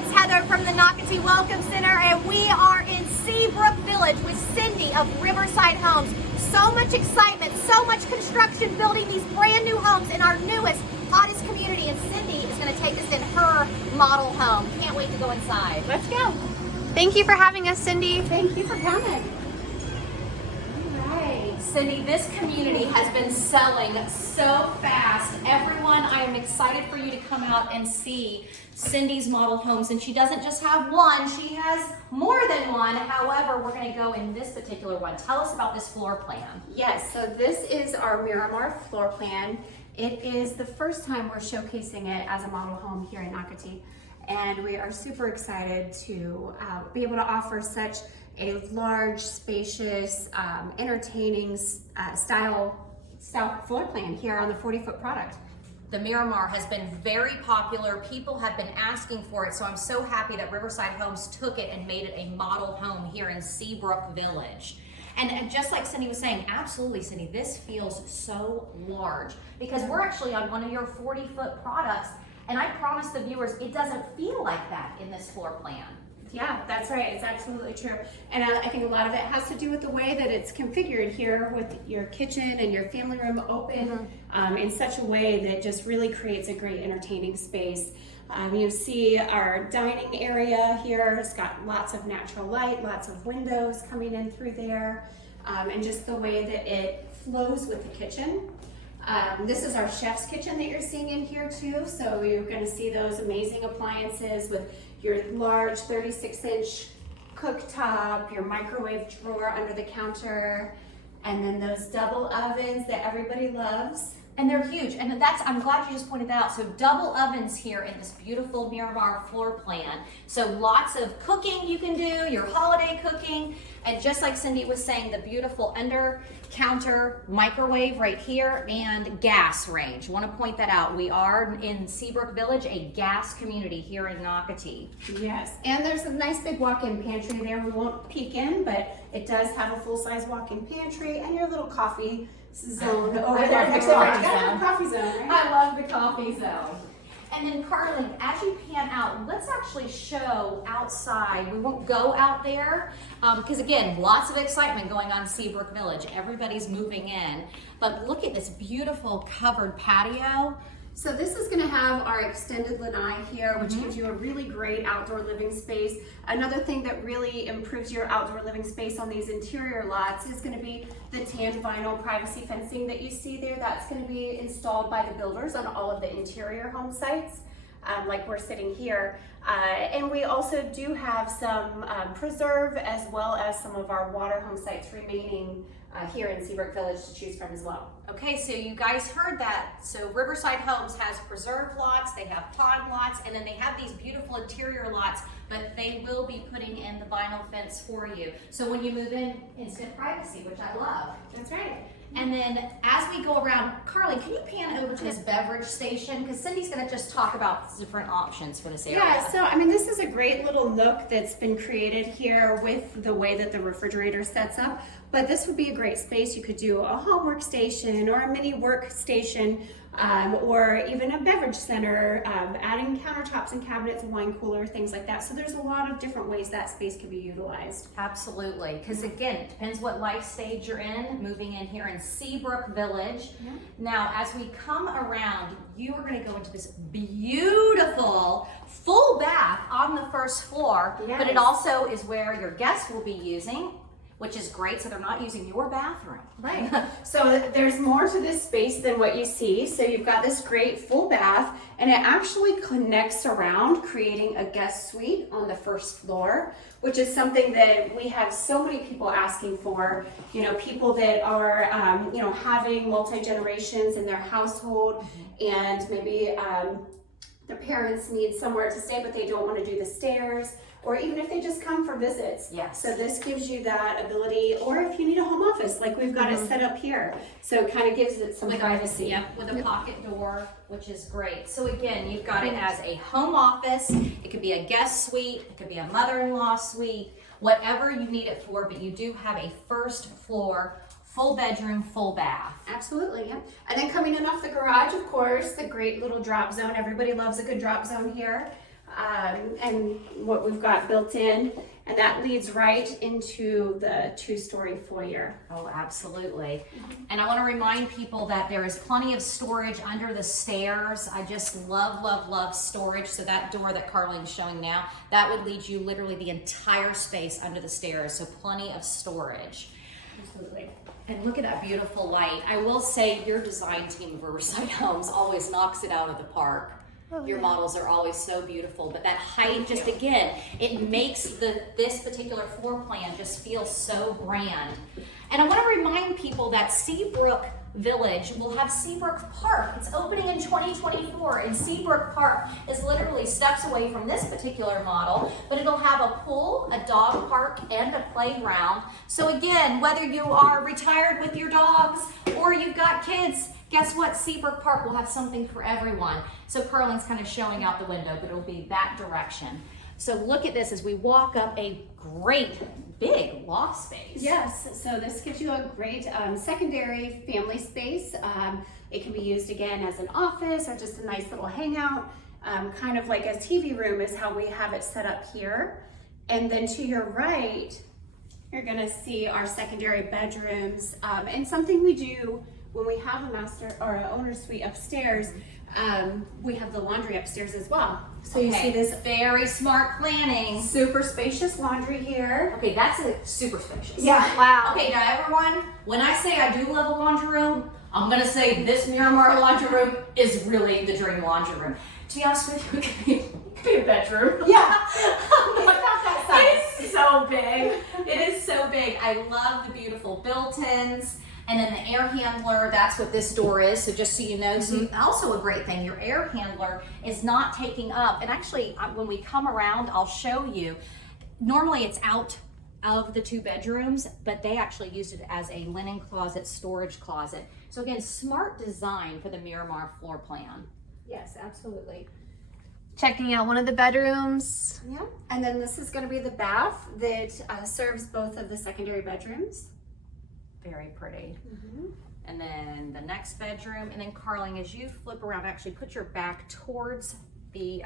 it's Heather from the Nocatee Welcome Center, and we are in Seabrook Village with Cindy of Riverside Homes. So much excitement, so much construction, building these brand new homes in our newest, hottest community, and Cindy is going to take us in her model home. Can't wait to go inside. Let's go. Thank you for having us, Cindy. Thank you for coming. Cindy, this community has been selling so fast. Everyone, I am excited for you to come out and see Cindy's model homes. And she doesn't just have one, she has more than one. However, we're going to go in this particular one. Tell us about this floor plan. Yes, so this is our Miramar floor plan. It is the first time we're showcasing it as a model home here in Nocatee. And we are super excited to be able to offer such a large, spacious, entertaining style floor plan here on the 40-foot product. The Miramar has been very popular. People have been asking for it, so I'm so happy that Riverside Homes took it and made it a model home here in Seabrook Village. And just like Cindy was saying, absolutely, Cindy, this feels so large because we're actually on one of your 40-foot products, and I promise the viewers, it doesn't feel like that in this floor plan. Yeah, that's right. It's absolutely true. And I think a lot of it has to do with the way that it's configured here with your kitchen and your family room open in such a way that just really creates a great entertaining space. You see our dining area here. It's got lots of natural light, lots of windows coming in through there, and just the way that it flows with the kitchen. This is our chef's kitchen that you're seeing in here too. So you're going to see those amazing appliances with your large 36-inch cooktop, your microwave drawer under the counter, and then those double ovens that everybody loves. And they're huge, and I'm glad you just pointed that out. So double ovens here in this beautiful Miramar floor plan. So lots of cooking you can do, your holiday cooking, and just like Cindy was saying, the beautiful under counter microwave right here and gas range. Want to point that out. We are in Seabrook Village, a gas community here in Nocatee. Yes, and there's a nice big walk-in pantry there. We won't peek in, but it does have a full-size walk-in pantry and your little coffee zone over there. Coffee zone, right? I love the coffee zone. And then Carly, as you pan out, let's actually show outside. We won't go out there because again, lots of excitement going on in Seabrook Village. Everybody's moving in, but look at this beautiful covered patio. So this is going to have our extended lanai here, which gives you a really great outdoor living space. Another thing that really improves your outdoor living space on these interior lots is going to be the tanned vinyl privacy fencing that you see there. That's going to be installed by the builders on all of the interior home sites, like we're sitting here. And we also do have some preserve as well as some of our water home sites remaining here in Seabrook Village to choose from as well. Okay, so you guys heard that. So Riverside Homes has preserve lots, they have pond lots, and then they have these beautiful interior lots, but they will be putting in the vinyl fence for you. So when you move in, instant privacy, which I love. That's right. And then as we go around, Carly, can you pan over to this beverage station? Because Cindy's going to just talk about different options for this area. Yeah, so I mean, this is a great little nook that's been created here with the way that the refrigerator sets up. But this would be a great space. You could do a home workstation or a mini workstation, or even a beverage center, adding countertops and cabinets, wine cooler, things like that. So there's a lot of different ways that space can be utilized. Absolutely, because again, it depends what life stage you're in, moving in here in Seabrook Village. Yeah. Now, as we come around, you are going to go into this beautiful full bath on the first floor, but it also is where your guests will be using, which is great, so they're not using your bathroom. Right. So there's more to this space than what you see. So you've got this great full bath, and it actually connects around, creating a guest suite on the first floor, which is something that we have so many people asking for. You know, people that are, having multi-generations in their household, and maybe their parents need somewhere to stay, but they don't want to do the stairs, or even if they just come for visits. Yes. So this gives you that ability, or if you need a home office, like we've got it set up here. So it kind of gives it some privacy. Yep, with a pocket door, which is great. So again, you've got it as a home office. It could be a guest suite. It could be a mother-in-law suite, whatever you need it for, but you do have a first floor, full bedroom, full bath. Absolutely, yeah. And then coming in off the garage, of course, the great little drop zone. Everybody loves a good drop zone here. and what we've got built in, and that leads right into the 2-story foyer. Oh, absolutely. And I want to remind people that there is plenty of storage under the stairs. I just love, love, love storage. So that door that Carlene's showing now, that would lead you literally the entire space under the stairs. So plenty of storage. Absolutely. And look at that beautiful light. I will say your design team of Riverside Homes always knocks it out of the park. Your models are always so beautiful, but that height, just again, it makes this particular floor plan just feel so grand. And I want to remind people that Seabrook Village will have Seabrook Park. It's opening in 2024, and Seabrook Park is literally steps away from this particular model, but it'll have a pool, a dog park, and a playground. So again, whether you are retired with your dogs or you've got kids, guess what? Seabrook Park will have something for everyone. So Carlene's kind of showing out the window, but it'll be that direction. So look at this as we walk up a great big loft space. Yes, so this gives you a great secondary family space. It can be used again as an office or just a nice little hangout. Kind of like a TV room is how we have it set up here. And then to your right, you're gonna see our secondary bedrooms. And something we do when we have a master or an owner suite upstairs, we have the laundry upstairs as well. So you see this very smart planning. super spacious laundry here. Okay, that's a super spacious. Yeah. Wow. Okay, now everyone, when I say I do love a laundry room, I'm gonna say this Miramar laundry room is really the dream laundry room. To be honest with you, it could be a bedroom. Yeah. It's not that size. It's so big. It is so big. I love the beautiful built-ins. And then the air handler, that's what this door is. So just so you know, so also a great thing, your air handler is not taking up. And actually, when we come around, I'll show you. Normally it's out of the 2 bedrooms, but they actually used it as a linen closet, storage closet. So again, smart design for the Miramar floor plan. Yes, absolutely. Checking out one of the bedrooms. Yeah. And then this is going to be the bath that serves both of the secondary bedrooms. Very pretty. And then the next bedroom, and then Carlene, as you flip around, actually put your back towards the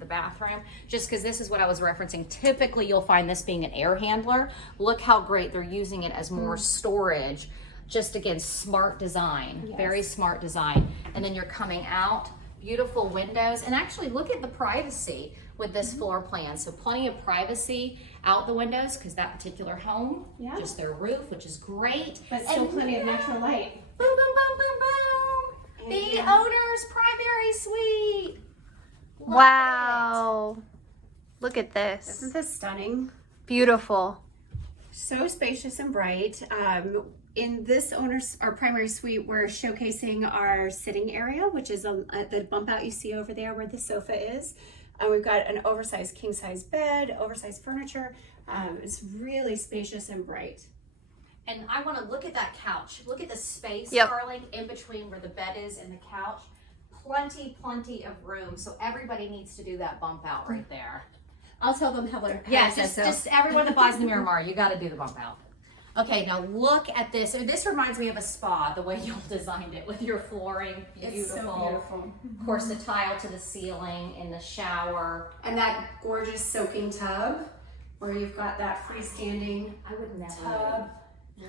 the bathroom, just because this is what I was referencing. Typically you'll find this being an air handler. Look how great they're using it as more storage. Just again, smart design. Yes. Very smart design. And then you're coming out, beautiful windows, and actually look at the privacy with this floor plan. So plenty of privacy out the windows, because that particular home, just their roof, which is great. But still plenty of natural light. Boom, boom, boom, boom, boom. The owner's primary suite. Love Wow. Look at this. Isn't this stunning? Beautiful. So spacious and bright. In this our primary suite, we're showcasing our sitting area, which is the bump out you see over there where the sofa is. We've got an oversized king size bed, oversized furniture. It's really spacious and bright. And I want to look at that couch. Look at the space, Yep. Carlene, in between where the bed is and the couch. Plenty of room. So everybody needs to do that bump out right there. I'll tell them how to Yeah, just everyone that buys the Miramar, you got to do the bump out. Okay, now look at this. So this reminds me of a spa, the way you designed it with your flooring. Beautiful. It's so beautiful. Of course, the tile to the ceiling in the shower. And that gorgeous soaking tub where you've got that freestanding I would never tub.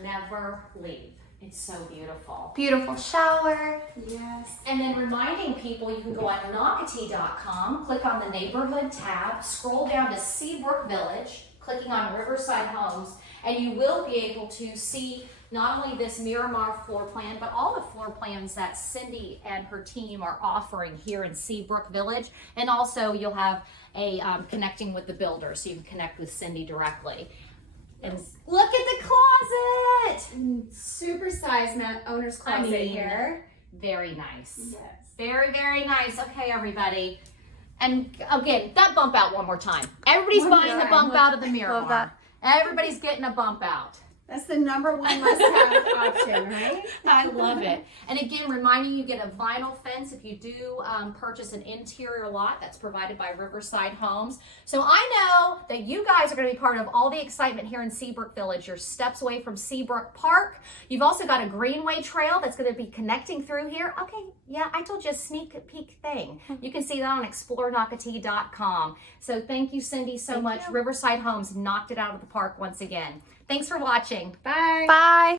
never leave. It's so beautiful. Beautiful shower. Yes. And then reminding people, you can go on Nocatee.com, click on the neighborhood tab, scroll down to Seabrook Village, clicking on Riverside Homes, and you will be able to see not only this Miramar floor plan, but all the floor plans that Cindy and her team are offering here in Seabrook Village. And also you'll have a connecting with the builder, so you can connect with Cindy directly. And look at the closet! Super sized owner's closet here. Very nice. Yes. Very, very nice. Okay, everybody. And again, that bump out one more time. Everybody's One more buying the time. bump out of the Miramar. Love that. Everybody's getting a bump out. That's the #1 must-have option, right? I love it. And again, reminding you get a vinyl fence if you do purchase an interior lot that's provided by Riverside Homes. So I know that you guys are going to be part of all the excitement here in Seabrook Village. You're steps away from Seabrook Park. You've also got a greenway trail that's going to be connecting through here. Okay, yeah, I told you a sneak peek thing. You can see that on explorenocatee.com. So thank you, Cindy, so much. Riverside Homes knocked it out of the park once again. Thanks for watching. Bye. Bye.